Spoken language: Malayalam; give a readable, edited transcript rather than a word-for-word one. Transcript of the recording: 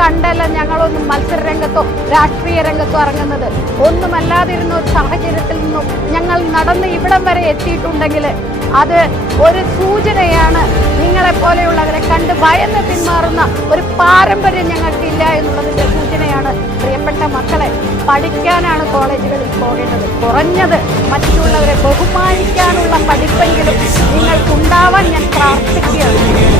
കണ്ടല്ല ഞങ്ങളൊന്നും മത്സര രംഗത്തോ രാഷ്ട്രീയ രംഗത്തോ ഇറങ്ങുന്നത്. ഒന്നുമല്ലാതിരുന്ന ഒരു സാഹചര്യത്തിൽ നിന്നും ഞങ്ങൾ നടന്ന് ഇവിടം വരെ എത്തിയിട്ടുണ്ടെങ്കിൽ അത് ഒരു സൂചനയാണ്. നിങ്ങളെപ്പോലെയുള്ളവരെ കണ്ട് ഭയന്ന് പിന്മാറുന്ന ഒരു പാരമ്പര്യം ഞങ്ങൾക്കില്ല എന്നുള്ളതിൻ്റെ സൂചനയാണ്. പ്രിയപ്പെട്ട മക്കളെ, പഠിക്കാനാണ് കോളേജുകളിൽ പോകേണ്ടത്. കുറഞ്ഞത് മറ്റുള്ളവരെ ബഹുമാനിക്കാനുള്ള പഠിപ്പെങ്കിലും നിങ്ങൾക്കുണ്ടാവാൻ ഞാൻ പ്രാർത്ഥിക്കുകയാണ്.